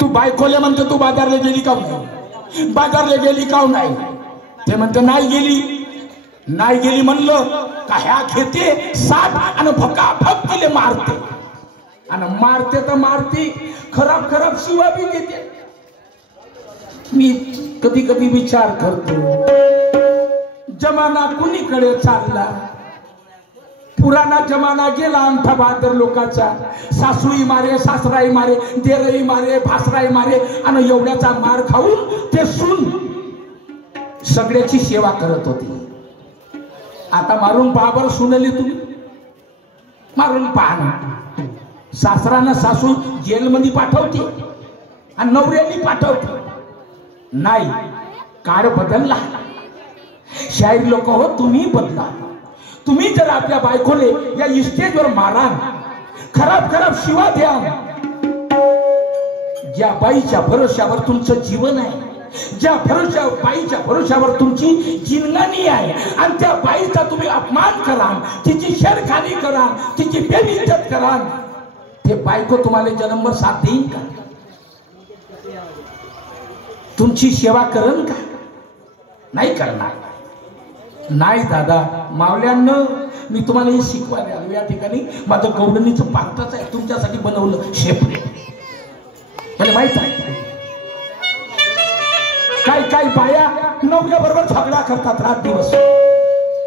तू बायकोले म्हणतो तू बाजारला गेली का नाही, बाजारला गेली का नाही? ते म्हणते नाही गेली. नाही गेली म्हणलं का ह्या घेते साठ आणि भकाभक तिले मारते, आणि मारते तर मारते, खराब खराब शिवा बी घेते. मी कधी कधी विचार करतो, जमाना कुणीकडे चालला? पुराणा जमाना गेला अंगठा बहादर लोकांचा. सासूई मारे, सासराई मारे, देरई मारे, भासराई मारे, आणि एवढ्याचा मार खाऊन ते सून सगळ्याची सेवा करत होती. आता मारून पहा बरं सुनली तुम्ही, मारून पहा ना. सासरानं सासू जेलमध्ये पाठवते आणि नवऱ्याने पाठवते. नाही, काळ बदलला. शाहीर लोक हो, तुम्ही बदला. तुम्ही जर आपल्या बायकोले या स्टेजवर मारा, खराब खराब शिवा द्या, ज्या बाईच्या भरोश्यावर तुमचं जीवन आहे, ज्या बाईच्या भरोश्यावर तुमची जिंदगानी आहे, आणि त्या बाईचा तुम्ही अपमान करा, तिची शेरखानी करा, तिची बेइज्जत करा, ते बायको तुम्हाला जन्मभर साथ देईन का? तुमची सेवा करण का? नाही करणार. नाही दादा, मावल्यांना मी तुम्हाला हे शिकवायला आलो. या ठिकाणी माझं गवडणीचं पात्रच आहे, तुमच्यासाठी बनवलं शेपरेट. मला माहित आहे काय काय बाया नवऱ्या बरोबर झगडा करतात रात दिवस.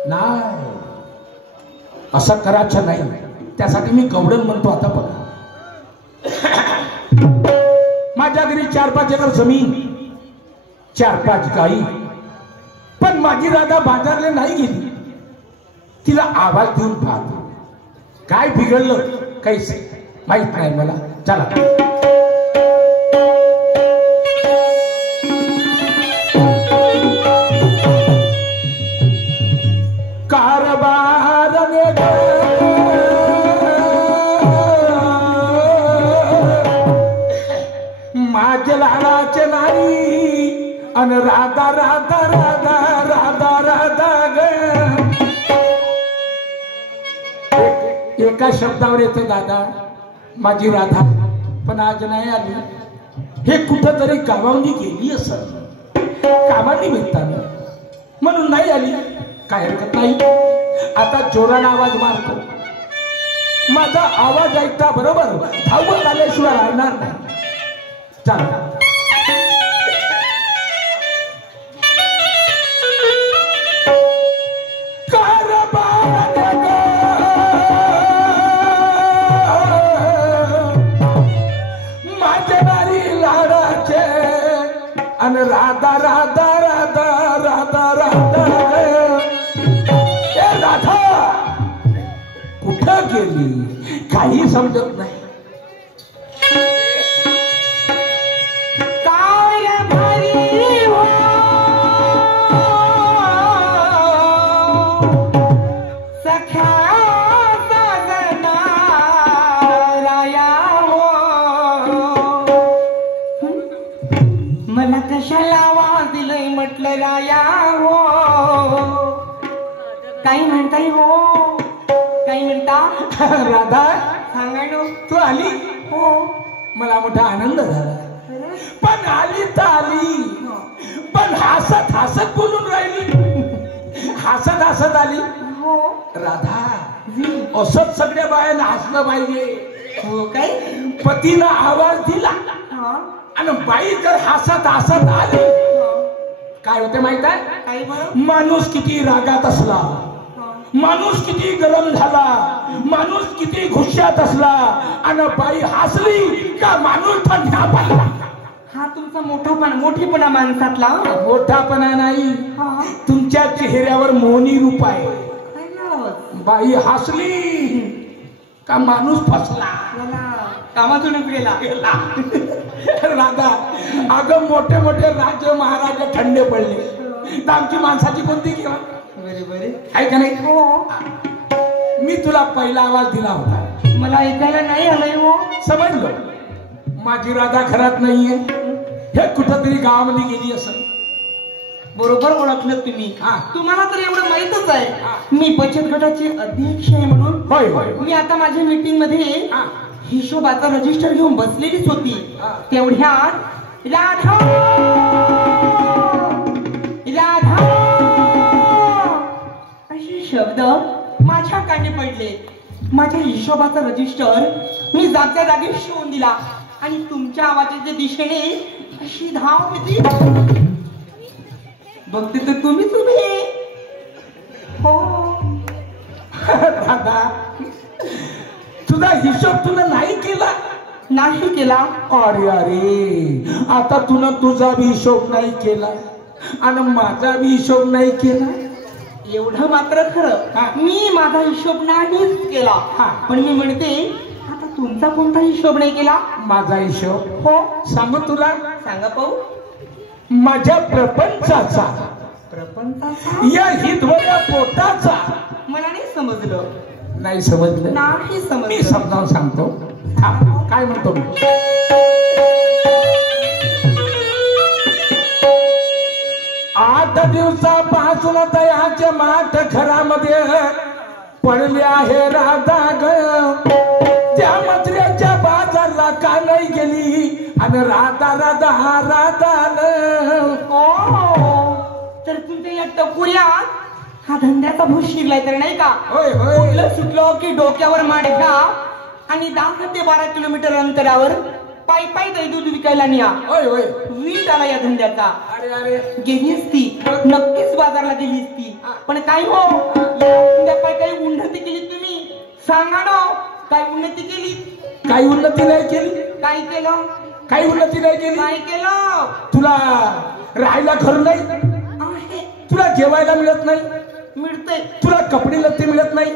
नाही, असं करायचं नाही. त्यासाठी मी गवडण म्हणतो. आता बघा, माझ्या घरी 4-5 एकर जमीन, 4-5 गाई, पण माझी राधा बाजारला नाही गेली. तिला आवाज देऊन पाहतो, काय बिघडलं काहीच माहित नाही मला. चला, माझ्या लाडाचे नाही आणि राधा राधा राधा राधा राधा ग. एका शब्दावर येते दादा माझी राधा, पण आज नाही आली. हे कुठंतरी गावांनी गेली असं, कामानिमित्तानं, म्हणून नाही आली. काय हरकत नाही. आता जोराने आवाज मारतो. माझा आवाज ऐकता बरोबर धावत आल्याशिवाय राहणार नाही. चला, आणि राधा राधा राधा राधा राधा. ए राधा कुठं गेली काही समजत नाही. काय भारी हो सख्या साजना राया हो, मला कशाला आवाज दिलंय म्हटलं राया हो. काही म्हणताय हो, काही म्हणता? राधा सांगा ना. तू आली हो, मला मोठा आनंद झाला. पण आली तर आली, पण हसत हसत बोलून राहिली. हसत हसत आली हो. राधा, असंच सगळ्या बायांना हसलं पाहिजे हो. काय पतीनं आवाज दिला आणि बाई जर हसत हसत आली, काय होते माहित आहे? माणूस किती रागात असला, माणूस किती गरम झाला, माणूस किती गुस्स्यात असला, आणि बाई हसली का माणूस थंडा पडला. हा तुमचा मोठेपणा माणसातला. मोठापणा नाही, तुमच्या चेहऱ्यावर मोहनी रूप आहे. बाई हसली का माणूस फसला, कामातून गेला. राधा, अगं मोठे मोठे राजे महाराजे थंडे पडले, तर आमची माणसाची कोणती किंवा आहे का नाही? मी तुला पहिला आवाज दिला होता, मला ऐकायला नाही आलंय हो. समजलं, माझी राधा घरात नाहीये, हे कुठंतरी गावामध्ये गेली असं. बरोबर ओळखलं तुम्ही. तुम्हाला तर एवढं माहितच आहे मी बचत गटाचे अध्यक्ष आहे म्हणून. होय होय. मी आता माझ्या मीटिंग मध्ये हिशोबाचा रजिस्टर घेऊन बसलेलीच होती. तेवढ्यात राधा राधा असे शब्द माझ्या कानी पडले. माझ्या हिशोबाचा रजिस्टर मी जागच्या जागी शिवून दिला आणि तुमच्या आवाजाच्या दिशेने अशी धाव होती. बघते तर तुम्हीच उभे. हो दादा, तुझा हिशोब तुला नाही केला? नाही केला. अरे अरे, आता तुला तुझा बी हिशोब नाही केला आणि माझा बी हिशोब नाही केला. एवढं मात्र खरं, मी माझा हिशोब नाहीच केला. पण मी म्हणते, आता तुमचा कोणता हिशोब नाही केला? माझा हिशोब हो सांगू तुला? सांगा पाहू. माझ्या प्रपंचाचा, प्रपंचाचा, या हिदवऱ्या पोटाचा. मला नाही समजलं. नाही समजलं? नाही मी समजलं. समजावून सांगतो. काय म्हणतो मी? आठ दिवसापासून दयाच्या माठ घरामध्ये पडले आहे राधा ग. त्या मत्र्याच्या बाजारला का नाही गेली आणि राधा राधा राधा तर तुमच्या या टकुऱ्यात हा धंद्याचा भूस शिरलाय तर नाही का? होय होय. कुठलं सुटलो की डोक्यावर माड घ्या आणि 10 ते 12 किलोमीटर अंतरावर पायी पायी दही दूध विकायला न्या. होय होय. वीट आला या धंद्याचा. अरे अरे, गेली असती, नक्कीच बाजारला गेली असती. पण काय हो, या धंद्यात काही उन्नती केली तुम्ही? सांगा ना, काय उन्नती केली? काही उन्नती नाही केली. काय केलं? काही उन्नती नाही केली. काय केलं? तुला राहायला घर नाही, आहे, तुला जेवायला मिळत नाही, मिळतंय. तुला कपडे लत्ते मिळत नाही.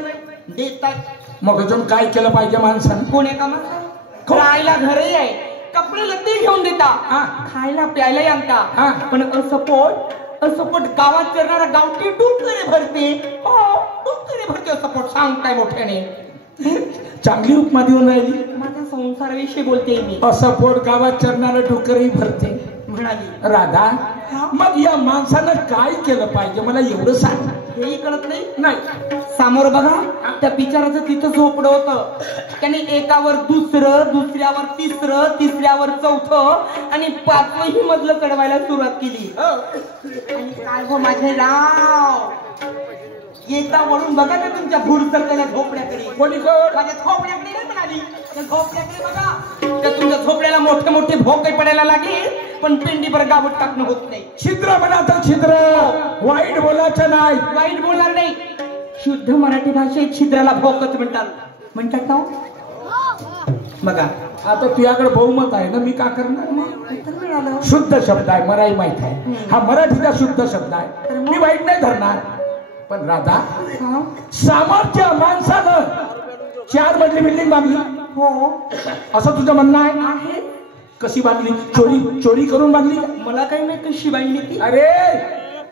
देतात. मग अजून काय केलं पाहिजे माणसानं? कोण्या कामात? राहायला घरही आहे, कपडे लत्ते घेऊन देता, खायला प्यायलाही आणता. पण असपोट गावात फिरणारा गावठी डुक्करे भरते. हो, डुक्करे भरते असपोट. सांगताय मोठ्याने. चांगली उपमा देऊन राहिली. माझ्या संसाराविषयी बोलते मी. असं पोट गावात चरणारं डुक्करही भरते म्हणाली राधा. मग या माणसानं काय केलं पाहिजे मला एवढं सांग. हेही कळत नाही. नाही. समोर बघा, त्या बिचाराचं तिथं झोपडं होतं. त्याने एकावर दुसरं, दुसऱ्यावर तिसरं, तिसऱ्यावर चौथं आणि 5वंही मजलं चढवायला सुरुवात केली. आणि काय हो माझे राव, एकदा वळून बघा ना तुमच्या भुरसरलेल्या झोपड्याकडे. कोणी माझ्या झोपड्याकडे नाही म्हणाली, त्या झोपड्याकडे बघा. त्या तुमच्या झोपड्याला मोठे मोठे भोके पडायला लागले, पण पेंडीवर गावत टाकणं होत नाही. छिद्र म्हणाचं छिद्र, वाईट बोलायचं नाही. वाईट बोलणार नाही. शुद्ध मराठी भाषेत छिद्राला भोकच म्हणतात. म्हणतात ना बघा. आता तुझ्याकडे बहुमत आहे ना, मी का करणार? शुद्ध शब्द आहे, मराठी माहित आहे. हा मराठीचा शुद्ध शब्द आहे, मी वाईट नाही धरणार. पण राधा, सामर्थ्य माणसानं 4 मजली बिल्डिंग बांधली. हो, असं तुझं म्हणणं आहे? आहे. कशी बांधली? चोरी करून बांधली? मला काही माहित कशी बांधली ती. अरे,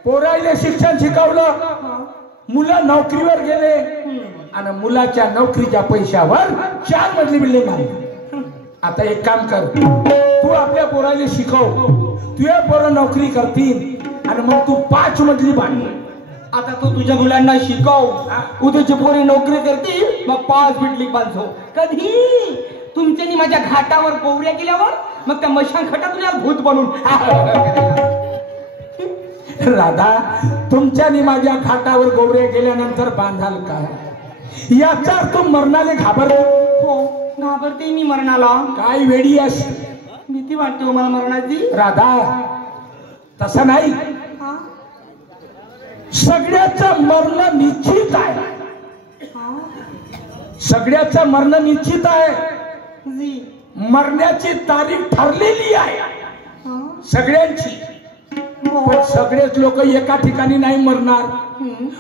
पोराईले शिक्षण शिकवलं, मुलं नोकरीवर गेले आणि मुलाच्या नोकरीच्या पैशावर 4 मजली बिल्डिंग बांधली. आता एक काम कर, तू आपल्या पोराईले शिकव, तुझ्या पोरं नोकरी करतील आणि मग तू 5 मजली बांध. आता तू तुझ्या मुलांना शिकव, उद्याची पोरी नोकरी करतील, मग 5 बिल्डिंग बांधतो. कधी तुमच्यानी माझ्या घाटावर गोवऱ्या गेल्यावर मग त्या मशान खटातून यार भूत बनून. राधा, तुमच्यानी माझ्या घाटावर गोवऱ्या गेल्यानंतर बांधाल काय? याचा तू मरणाले घाबरतो? हो, घाबरते मी मरणाला. काय वेडी आहेस? भीती वाटते हो मला मरणाची. राधा, तसं नाही. सगळ्याचं मरण निश्चित आहे. सगळ्याचं मरण निश्चित आहे. मरण्याची तारीख ठरलेली आहे सगळ्यांची. पण सगळेच लोक एका ठिकाणी नाही मरणार.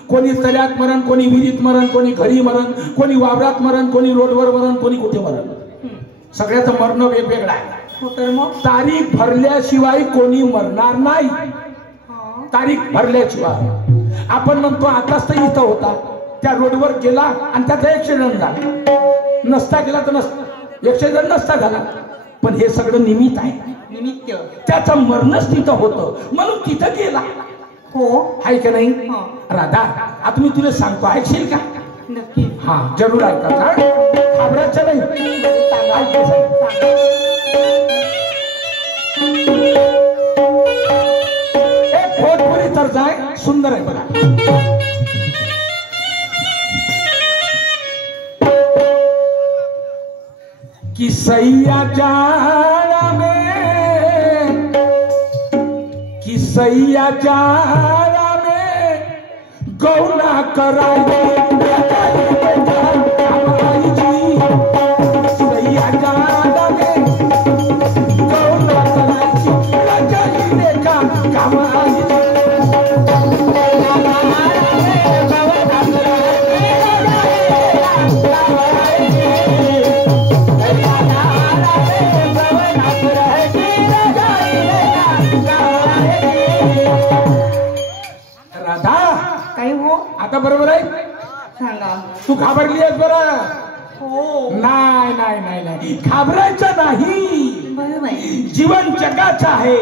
कोणी तळ्यात मरण, कोणी विहिरीत मरण, कोणी घरी मरण, कोणी वावरात मरण, कोणी रोडवर मरण, कोणी कुठे मरण. सगळ्याचं मरण वेगवेगळं आहे. तर मग तारीख भरल्याशिवाय कोणी मरणार नाही. तारीख भरल्याशिवाय. आपण म्हणतो आताच तर इथं होता, त्या रोडवर गेला आणि त्याचा ऍक्सिडेंट झाला. नसता गेला तर ऍक्सिडेंट नसता झाला. पण हे सगळं निमित्त आहे. निमित्त. त्याचं मरणच तिथं होतं म्हणून तिथं गेला. हो, आहे का नाही? राधा, आता मी तुला सांगतो, ऐकशील का? नक्की. हा, जरूर ऐका. घाबरायचं नाही. एक भोजपुरी तर जाय सुंदर आहे बघा. कि सैया जाड़ा में, कि सैया जाड़ा में गौना कराई सैया जाड़ा में गौना कराई कमाई. आता बरोबर आहे सांगा. तू घाबरली आहेस बरं. हो. नाही नाही नाही नाही घाबरायचं नाही. बरोबर. जीवन जगाचं आहे.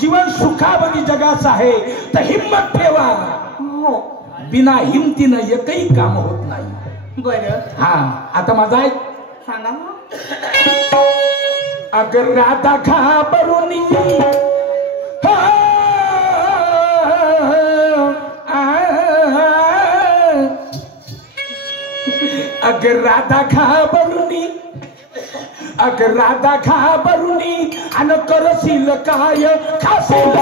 जीवन सुखावधी जगाचं आहे. तर हिम्मत ठेवा. हो. बिना हिमतीनं एकही काम होत नाही. बरं. हा आता माझा ऐक. सांगा. अगर राधा घाबरून अगर राधा घाबरुनी, अगर राधा घाबरुनी आणि करशील काय खाशील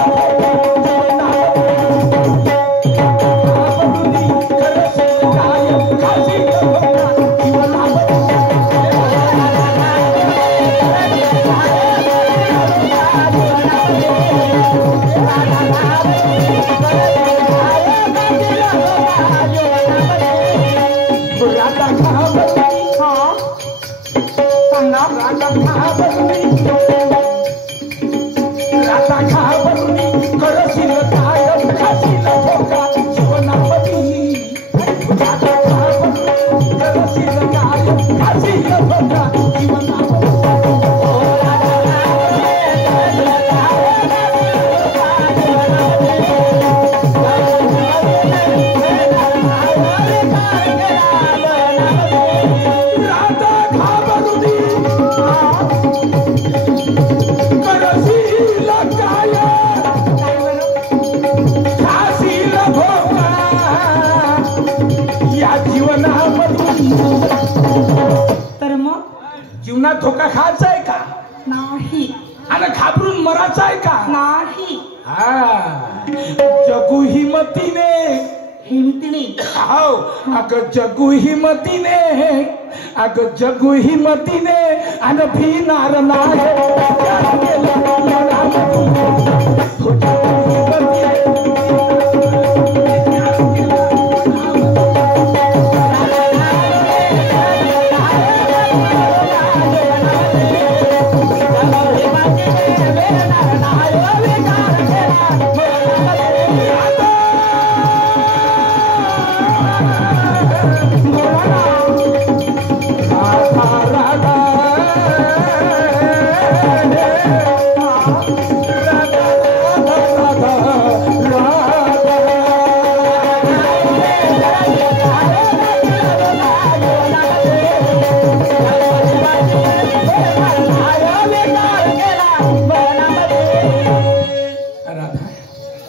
करशील काय खाशील तर मग जीवनात धोका खायचा आहे का? नाही. आणि घाबरून मरायचं आहे का? नाही. हा जगू हिमतीने हिमतीने. हो अगं जगू हिमतीने, अगं जगू हिमतीने आणि भिनार नाही.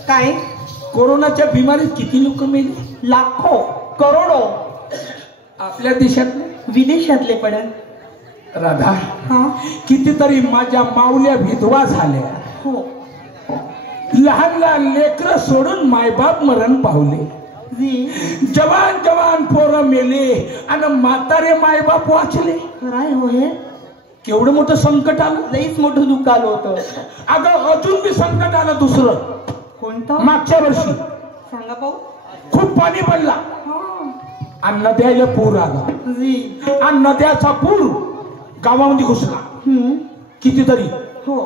काय? कोरोनाच्या बिमारीत किती लोक मेले? लाखो, करोडो. आपल्या देशात विदेशातले पण. राधा हा कितीतरी माझ्या माऊल्या विधवा झाल्या. हो. लहान लहान लेकरं सोडून मायबाप मरण पावले. जवान जवान पोरं मेले आणि म्हातारे मायबाप वाचले. काय हो हे? केवढं मोठं संकट आलं. लईच मोठं दुःख आलं होतं. अगं अजून बी संकट आलं दुसरं. कोणतं? मागच्या वर्षी सांगा पाहू. खूप पाणी पडला आणि नद्याला पूर आला. आणि नद्याचा पूर गावामध्ये घुसला. कितीतरी. हो.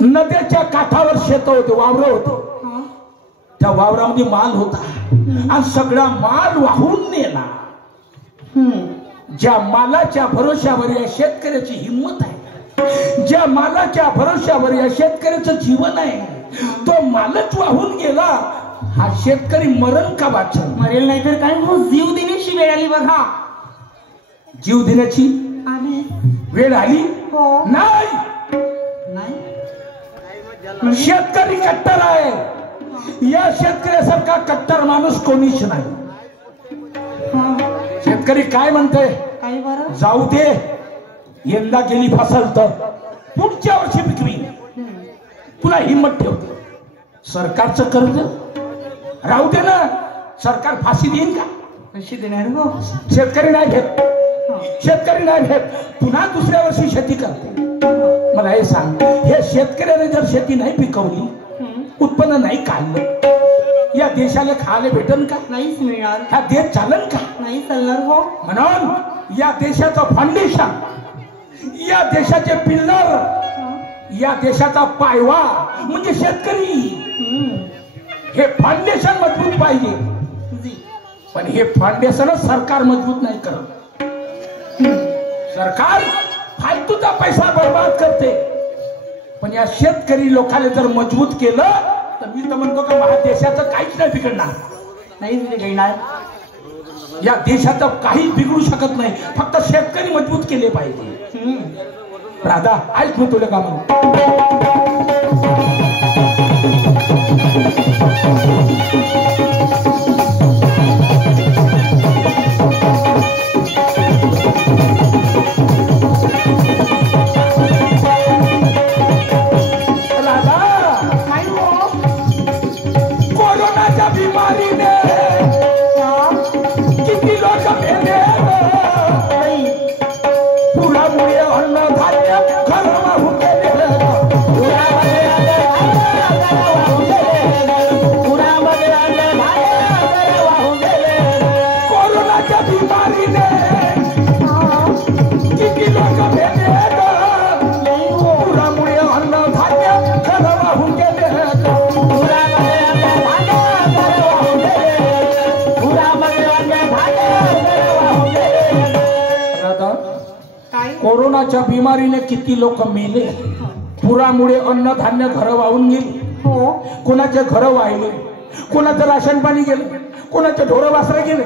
नद्याच्या काठावर शेत होते, वावर होते. त्या वावरामध्ये माल होता आणि सगळा माल वाहून नेला. ज्या मालाच्या भरोश्यावर या शेतकऱ्याची हिंमत आहे, ज्या मालाच्या भरोश्यावर या शेतकऱ्याचं जीवन आहे, तो मालच वाहून गेला. हा शेतकरी मरण का वाचल? मरेल नाही तर काय हो, जीव देण्याची वेळ आली बघा. जीव देण्याची आली वेळ आली हो नाही. नाही शेतकरी कट्टर आहे. या शेतकऱ्यासारखा कट्टर माणूस कोणीच नाही. शेतकरी काय म्हणते, काय बरं जाऊ दे यंदा गेली फसल तर पुढच्या वर्षी पिकवी, पुन्हा हिंमत ठेवते. सरकारचं कर्ज राहू दे ना, सरकार फाशी देईन का? कशी देणार हो? शेतकरी नाही घेत, शेतकरी नाही घेत, पुन्हा दुसऱ्या वर्षी शेती करते. मला हे सांग, हे शेतकऱ्याने जर शेती नाही पिकवली, उत्पन्न नाही काढलं, या देशाला खायला भेटन का? नाहीच मिळणार. हा देश चालन का? नाही चालणार हो. म्हणून या देशाचं फाउंडेशन, या देशाचे पिल्लर, या देशाचा पायवा म्हणजे शेतकरी. हे फाउंडेशन मजबूत पाहिजे. पण हे फाउंडेशनच सरकार मजबूत नाही करत. सरकार फालतूचा पैसा बर्बाद करते. पण या शेतकरी लोकांना जर मजबूत केलं तर मी तर म्हणतो का माझ्या देशाचं काहीच नाही बिघडणार. नाहीच बिघडणार. या देशाचं काहीच बिघडू शकत नाही, फक्त शेतकरी मजबूत केले पाहिजे. राधा ऐक मी तुला का म्हणतो, कोरोनाच्या बिमारीने किती लोक मेले, पुरामुळे अन्नधान्य घरं वाहून गेली. हो, कोणाचे घरं वाहिले, कोणाचं राशन पाणी गेलं, कोणाचे ढोरं वासरे गेले.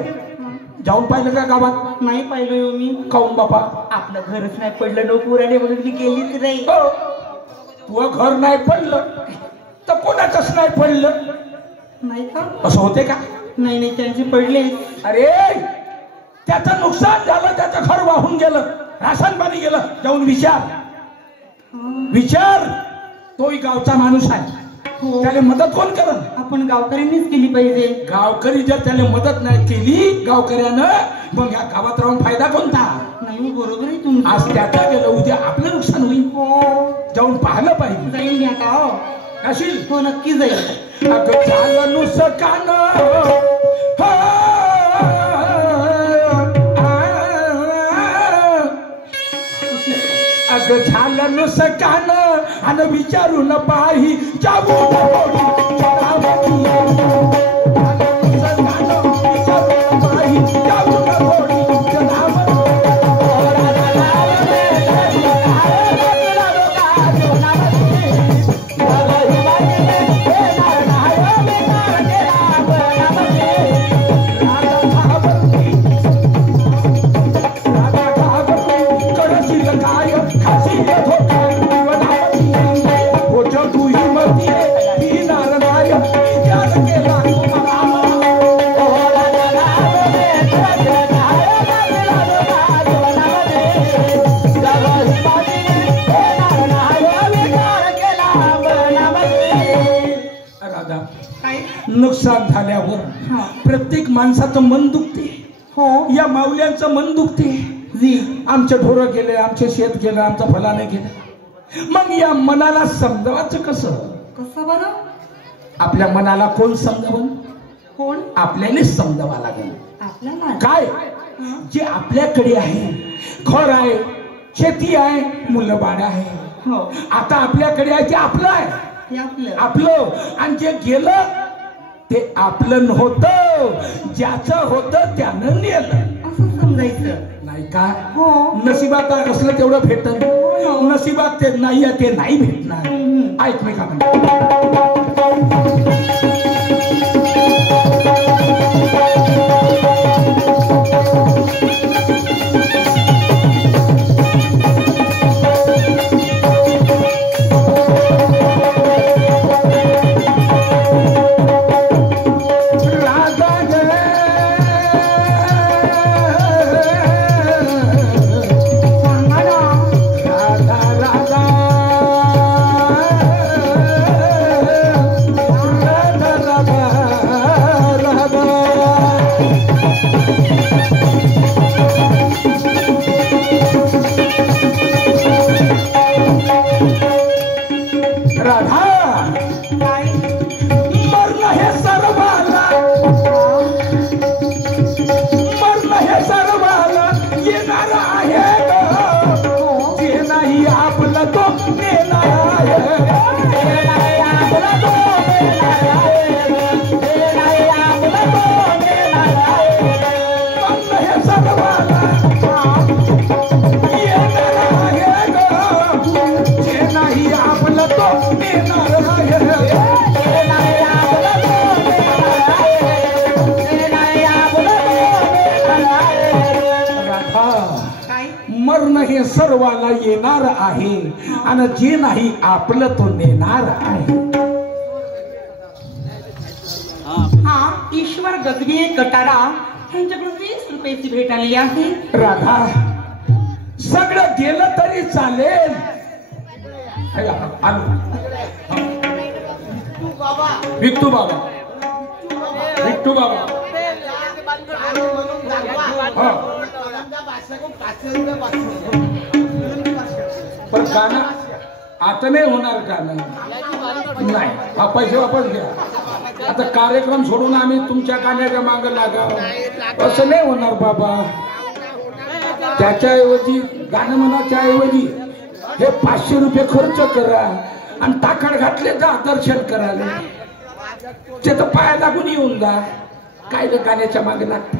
जाऊन पाहिलं का गावात? नाही पाहिलं मी. काऊन बापा? आपलं घरच नाही पडलं नो पुराने म्हणून मी गेलीच नाही. तुझं घर नाही पडलं तर कोणाचंच नाही पडलं. नाही का? असं होते का? नाही नाही, त्यांचे पडले. अरे त्याचं नुकसान झालं, त्याचं घर वाहून गेलं, राशन पाणी गेलं. जाऊन विचार, विचार. तोही गावचा माणूस आहे, त्याला मदत कोण करन? आपण गावकऱ्यांनीच केली पाहिजे. गावकरी जर त्याला मदत नाही केली गावकऱ्यानं, मग या गावात राहून फायदा कोणता? नाही, बरोबर आहे तुमचं. आज त्याचं गेलं, उद्या आपलं नुकसान होईल. जाऊन पाहिलं पाहिजे. जाईल घ्या का? हो अशील? हो, नक्की जाईल. अगं झालं नुसकान, अगं झालं नुसकान आणि विचारून पाही जाऊ नुकसान झाल्यावर प्रत्येक माणसाचं मन दुखते. हो, या माऊल्यांचं मन दुखते. आमचे ढोरं गेले, आमचे शेत गेलं, आमचं फलाने गेलं. मग या मनाला समजावायचं कसं? कसं बरं? आपल्या मनाला कोण समजावं? कोण? आपल्यालाच समजावं लागेल. आपल्याला काय? जे आपल्याकडे आहे, घर आहे, शेती आहे, मुलं बाळ आहे. आता आपल्याकडे आहे ते आपलं आहे, आपलं. आणि जे गेलं ते आपलं नव्हतं, ज्याचं होतं त्यानं नेलं असं समजायचं नाही का? हो, नशिबात असलं तेवढं भेटत, नशिबात ते नाही ते नाही भेटणार. ऐक मी का म्हणतो, राधा मरण हे सर्वाला येणार आहे आणि जे नाही आपलं तो नेणार आहे. हा ईश्वर गजबी कटारा यांच्याकडून 20 रुपयाची भेट आली आहे. राधा सगळं गेलं तरी चालेल. विठ्ठू बाबा विठ्ठू बाबा पण गाणं आता नाही होणार. गाणं नाही. हा पैसे वापस घ्या. आता कार्यक्रम सोडून आम्ही तुमच्या गाण्याच्या मागे लागावं असं नाही होणार बाबा. त्याच्याऐवजी गाणं म्हणाच्या ऐवजी हे 500 रुपये खर्च करा आणि टाकड घातले जा दर्शन करायला. ते तर पाया लागून येऊन जा. काय गाण्याच्या मागे लागत.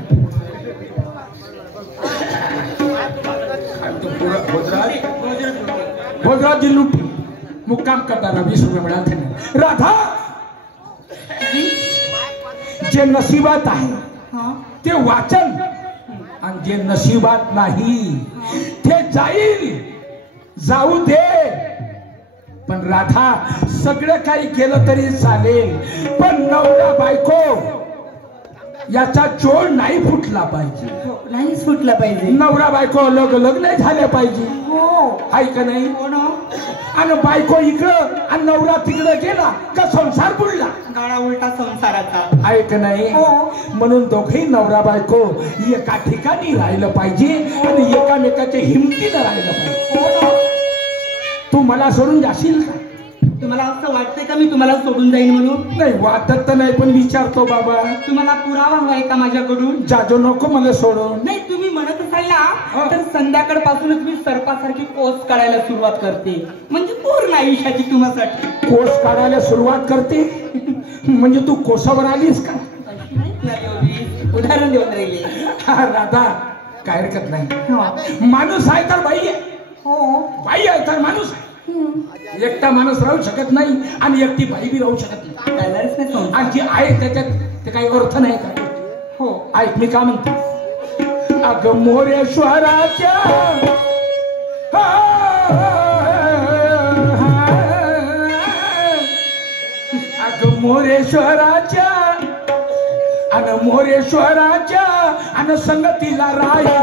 भोजराजी लुटी मुक्काम करताना 20 रुपये मिळाले. राधा जे नशिबात आहे ते वाचन आणि जे नशिबात नाही ते जाईल. जाऊ दे. पण राधा सगळं काही केलं तरी चालेल पण नवरा बायको याचा जोड नाही फुटला पाहिजे. नाही फुटला पाहिजे. नवरा बायको अलग अलग नाही झाल्या पाहिजे. हो आहे का नाही. आणि बायको इकडं आणि नवरा तिकडं गेला का संसार बुडला. गाडा उलटा संसाराचा. आहे का नाही. म्हणून दोघेही नवरा बायको एका ठिकाणी राहिलं पाहिजे आणि एकामेकाच्या हिमतीनं राहिलं पाहिजे. तू मला सोडून जाशील का. तुम्हाला असं वाटतंय का मी तुम्हाला सोडून जाईन म्हणून. नाही वाटत तर नाही पण विचारतो बाबा. तुम्हाला पुरावा हवाय का माझ्याकडून. जाजो नको मला सोडून. नाही तुम्ही म्हणत असाल ना तर संध्याकाळ पासूनच मी सर्पासारखी कोस काढायला सुरुवात करते. म्हणजे पूर्ण आयुष्याची तुम्हासाठी कोस काढायला सुरुवात करते. म्हणजे तू कोसावर आलीस का. उदाहरण देऊन राहिले. राधा काय हरकत नाही. माणूस आहे तर बाई आहे. हो बाई आहे तर माणूस आहे. एकटा माणूस राहू शकत नाही आणि एकटी बाई बी राहू शकत नाही. आणि जे आहे त्याच्यात ते काही अर्थ नाही का. हो ऐक मी का म्हणतो. अग मोरेश्वराच्या अग मोरेश्वराच्या अन मोरेश्वराच्या अन संगतीला राय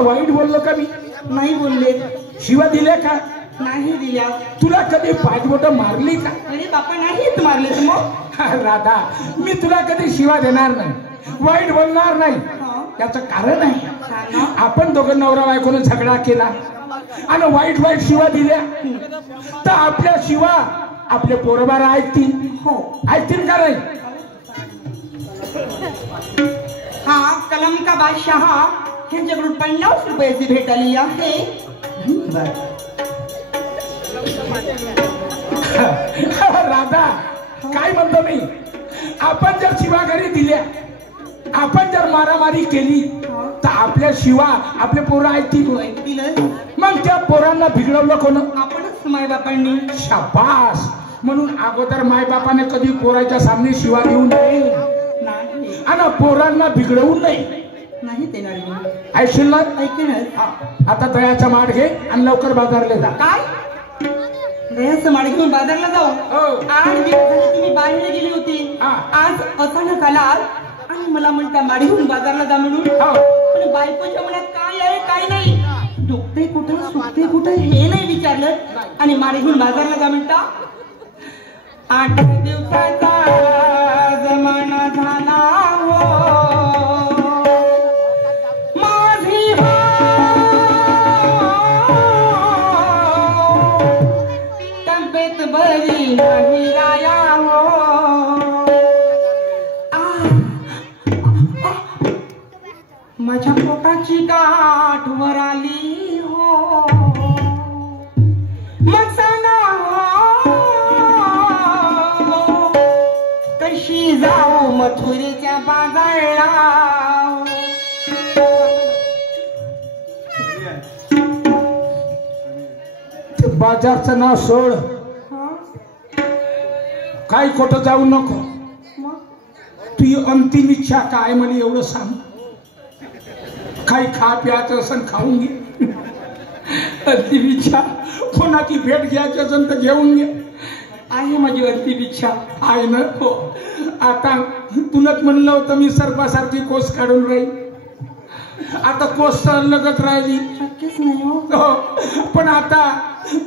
वाईट बोललो का मी. नाही बोलले. शिवा दिल्या का. नाही दिल्या. तुला कधी पाठबोटं मारली का. अरे बापा नाहीच मारले. मग राधा मी तुला कधी शिवा देणार नाही. वाईट बोलणार नाही. त्याचं कारण आहे, आपण दोघं नवरा बायकोनं झगडा केला आणि वाईट वाईट शिवा दिल्या तर आपल्या शिवा आपले पोरबार ऐकतील. ऐकतील का नाही? हा कलम का बादशाह यांच्याकडून 50 रुपयाची भेट आली आहे. राधा काय म्हणतो मी, आपण जर शिवा घरी दिल्या, आपण जर मारामारी केली तर आपल्या शिवा आपले पोरं ऐकतील. मग त्या पोरांना बिघडवलं कोण? आपणच मायबापांनी. शाबास. म्हणून अगोदर मायबापाने कधी पोराच्या सामने शिवा देऊ नये आणि पोरांना बिघडवू नये. नाही देणार. ऐकशील ना? ऐकणार. आता दह्याचा माठ घे आणि लवकर बाजारला जा. काय दह्याचं माठ घेऊन बाजारला जाऊ? 8 दिवस झाले तुम्ही बाहेर गेली होती, आज अचानक आलात आणि मला म्हणता माठ घेऊन बाजारला जा म्हणून. पण बायकोच्या मनात काय आहे काय नाही, दुखते कुठं सुखते कुठं हे नाही विचारलं आणि माठ घेऊन बाजारला जा म्हणता. 8 दिवसाचा जमाना झाला हो माझी तब्येत बरी नाही राया हो. माझ्या पोटाची गाठ वर आली हो. मग सांगा कशी जाऊ मथुरेच्या बाजारला. बाजारचं नाव सोड, काय खोटं जाऊ नको. तुझी अंतिम इच्छा काय मला एवढं सांग. काही खा प्यायचं असं खाऊन घे. अंतिम इच्छा कोणाची भेट घ्यायची असेल तर घेऊन घे. आहे माझी अंतिम इच्छा. आहे ना? हो. आता तुलाच म्हणलं होतं मी सर्पासारखी कोस काढून राहील, आता कोस लगत राहिली. शक्यच नाही हो. पण आता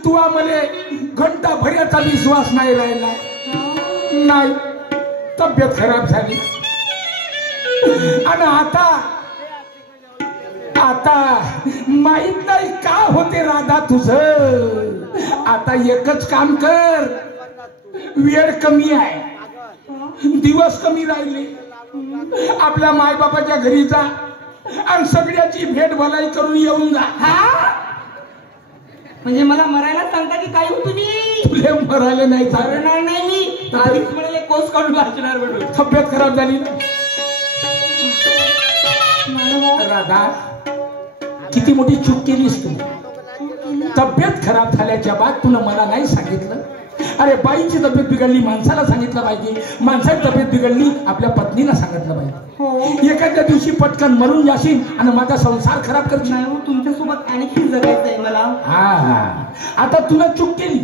तू आम्हाला घंटा भराचा विश्वास नाही राहिला. नाही, तब्येत खराब झाली आणि आता माहित नाही का होते राधा तुझं. आता एकच काम कर, वेळ कमी आहे, दिवस कमी राहिले, आपल्या मायबापाच्या घरी जा आणि सगळ्याची भेट भलाई करून येऊन जा. म्हणजे मला मरायला सांगता की काय हो तुम्ही? तुले मरायला नाही चालणार नाही. मी आधीच म्हणाले कोस काढून वाचणार म्हणून. तब्येत खराब झाली राधा, किती मोठी चूक केलीस तू. तब्येत खराब झाल्याच्या बाद तुला मला नाही सांगितलं. अरे बाईची तब्येत बिघडली माणसाला सांगितलं पाहिजे, माणसाची तब्येत बिघडली आपल्या पत्नीला सांगितलं पाहिजे. एखाद्या दिवशी पटकन मरून जाशील आणि माझा संसार खराब करशील. नाही, तुमच्यासोबत आणखी जगायचंय मला. आता तुला चूक केली,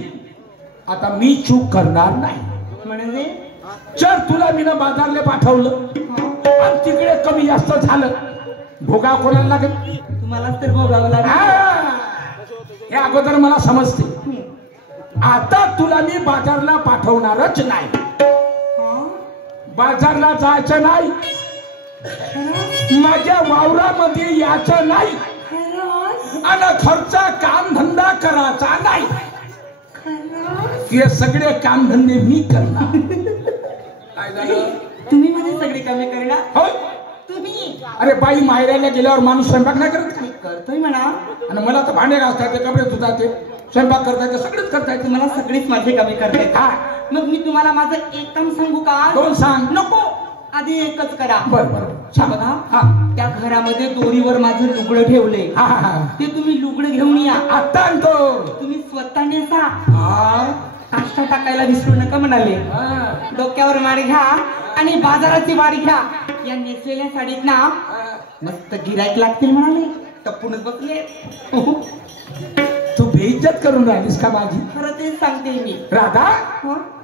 आता मी चूक करणार नाही. म्हणजे चल, तुला मी बाजारला पाठवलं आणि तिकडे कमी जास्त झालं, भोगा कोणाला लागेल? तुम्हाला तर भोगावं लागेल. हे अगोदर मला समजते. आता तुला मी बाजारला पाठवणारच नाही. बाजारला जायचं नाही, माझ्या वावरामध्ये यायचं नाही आणि घरचा काम धंदा करायचा नाही. हे सगळे काम धंदे मी करणार. काय झालं? तुम्ही माझे सगळे कामे करणार? हो. तुम्ही? अरे बाई माहेराला गेल्यावर माणूस स्वयंपाक नाही करत का? करतोय म्हणा. आणि मला तर भांडे घासता येते, कपडे धुता येते, स्वयंपाक करता येते, सगळेच करता येते. मला सगळीच माझे कामे करता येतात. मग मी तुम्हाला माझं एक काम सांगू का? दोन सांग. नको, आधी एकच करा. बरोबर. बघा, त्या घरामध्ये दोरीवर माझं लुगडं ठेवलंय, ते तुम्ही लुगडं घेऊन या. आता आणतो. तुम्ही स्वतः नेसा, काष्टा टाकायला विसरू नका म्हणाले. डोक्यावर माळ घ्या आणि बाजाराची वारी घ्या. या नेसलेल्या साडीत ना मस्त गिराईक लागतील म्हणाले. टप्पूनच बसले. तू बेइज्जत करून राहिलीस का माझी? खरं तेच सांगते मी. राधा,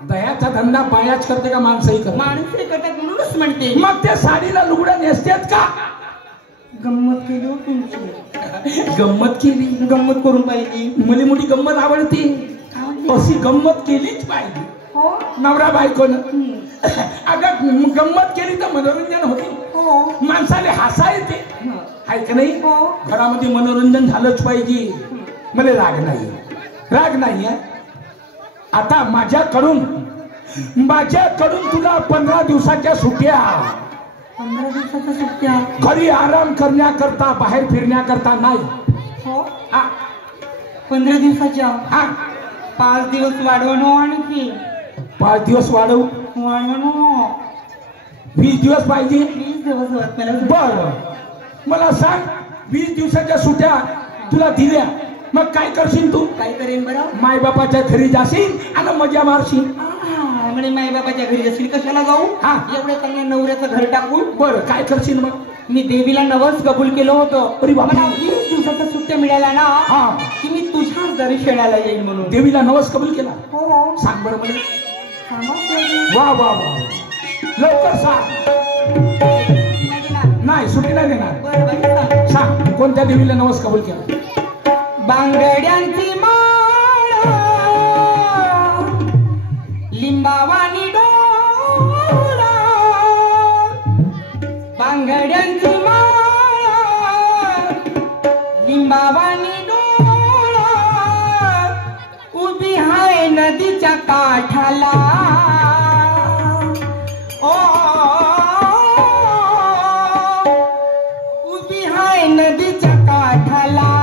दयाचा धंदा बायाच करते का माणसंही करते? माणसे करतात म्हणूनच म्हणते. मग ते साडीला लुगडं नेसतेत का? गंमत केली हो तुमची. गंमत केली? गंमत करून पाहिजे. मुली मोठी गंमत आवडते, अशी गंमत केलीच पाहिजे. हो, नवरा बायकोनं. अगं गंमत केली तर मनोरंजन होते. माणसाने हसा येते हं. आहे का नाही हो. घरामध्ये मनोरंजन झालंच पाहिजे. मला राग नाही आहे. आता माझ्याकडून तुला 15 दिवसाच्या सुट्ट्या. 15 दिवसाच्या सुट्ट्या घरी आराम करण्याकरता, बाहेर फिरण्याकरता नाही. हो. हा 15 दिवसाच्या. हा 5 दिवस वाढवणं आणखी 5 दिवस वाढवू. 20 दिवस पाहिजे. 20 दिवस होत मला. बर मला सांग, 20 दिवसाच्या सुट्ट्या तुला दिल्या, मग काय करशील तू? काय करेन बरं? मायबापाच्या घरी जाशील आणि मजा मारशील. म्हणे मायबापाच्या घरी जाशील. कशाला जाऊ? हा. एवढं चांगल्या नवऱ्याचं घर टाकून. बरं काय करशील मग? मी देवीला नवस कबूल केलं होतं. अरे बापरे. मला 20 दिवसाच्या सुट्ट्या मिळाल्या ना, हा की मी तुझ्याच दर्शनाला येईल म्हणून. देवीला नवस कबूल केला. हो. सांग बरं मला. सांगा. वा वा वा लवकर सांग. नाही सुट्टी नाही देणार. बरं सांग कोणत्या देवीला नवस कबूल केला? बांगड्यांची माळ लिंबावानी डोळा, बांगड्यांची माळ लिंबावानी डोळा, उभी हाय नदीच्या काठाला. उभी हाय नदीच्या काठाला.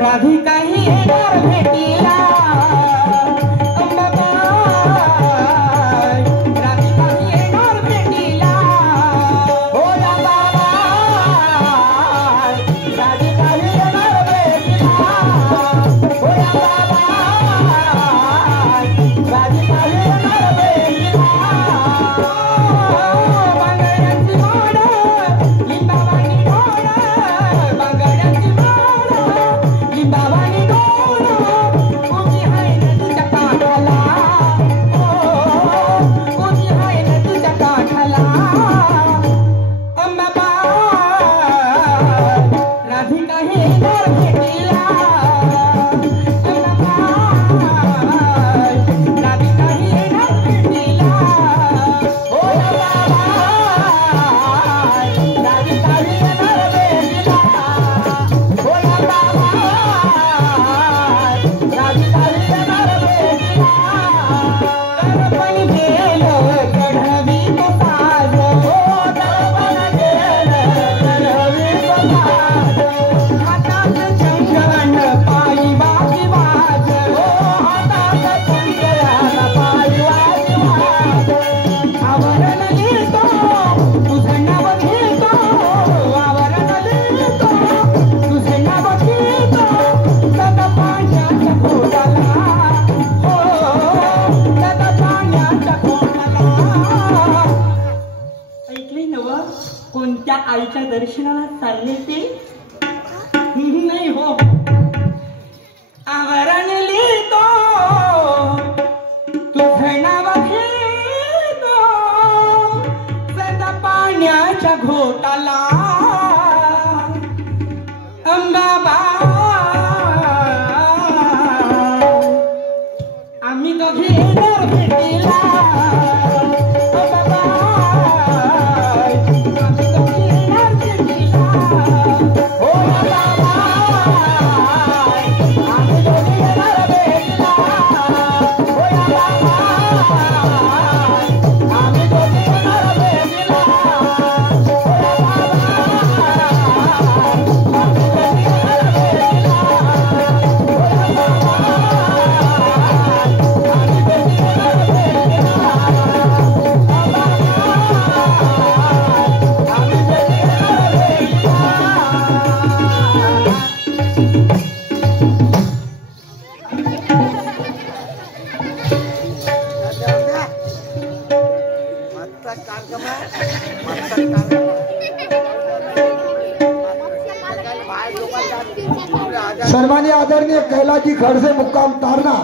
राधिका ही येणार भेटीला. राधिका ही येणार भेटीला. हो बाबा राधिका ही येणार भेटीला. हो बाबा राधिका ही येणार भेटीला. बांगड्यांची माळ लिंबावानी डोळा, बांगड्यांची माळ लिंबावानी डोळा, उभी हाय नदीच्या काठाला. उभी हाय नदीच्या काठाला. अंबाबा राधिका ही येणार भेटीला. अंबाबा राधिका ही येणार भेटीला. हो बाबा राधिका ही येणार भेटीला. हो बाबा राधिका ही येणार भेटीला. दर्पण गेलं चढवी तो साज. हो दर्पण गेलं चढवी तो साज. हातात चंगण पायी बाजी वाज. हो हातात चंगण पायी बाजी वाज. आवरण लिहितो तुझं नाव घेतो. आवरण लिहितो तुझं नाव घेतो. सदा पाण्याच्या पोटाला. हो सदा पाण्याच्या पोटाला. ऐकले नव कोणत्या आईच्या दर्शनाला चालले ते? नाही हो. आवरण लिहितो तुझं नाव घेतो. सदा पाण्याच्या घोटाला. अंबाबा आम्ही दोघे येणार भेटीला. अंबाबा आम्ही दोघे येणार भेटीला. हो बाबा आम्ही दोघे येणार भेटीला. हो बाबा आम्ही दोघे येणार भेटीला. हो सन्माननीय आदरणीय कैलाजी खडसे मुक्काम तारणा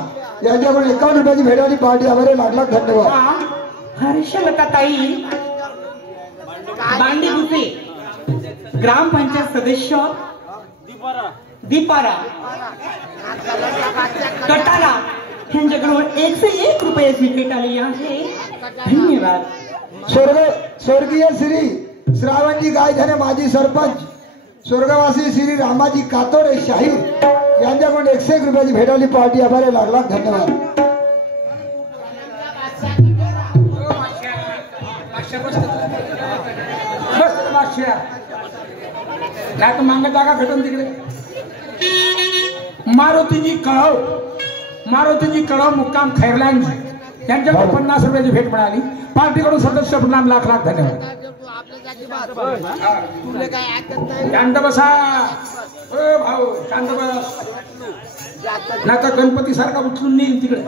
यांच्याकडून 51 रुपयाची भेटाची पार्टी आभारी लाख धन्यवाद. हर्षलताताई बांदेगुसे ग्रामपंचायत सदस्य दीपारा कटारा ह्यांच्याकडून 101 रुपयाची भेट आली आहे. धन्यवाद. स्वर्गीय श्री श्रावणजी गायधने माजी सरपंच, स्वर्गवासी श्री रामाजी कातोडे शाहीर यांच्याकडून 101 रुपयाची भेट आली. पार्टी आभारी. लाख लाख धन्यवाद. काय तर मांग जागा भेटून तिकडे. मारुतीजी कळव मुक्काम खैरलांजी यांच्याकडून 50 रुपयाची भेट मिळाली. पार्टीकडून सदस्य प्रणाम. लाख लाख धन्यवाद. शांत बसा भाऊ, शांत बस. नाही तर गणपती सारखा उचलून नेईल तिकडे.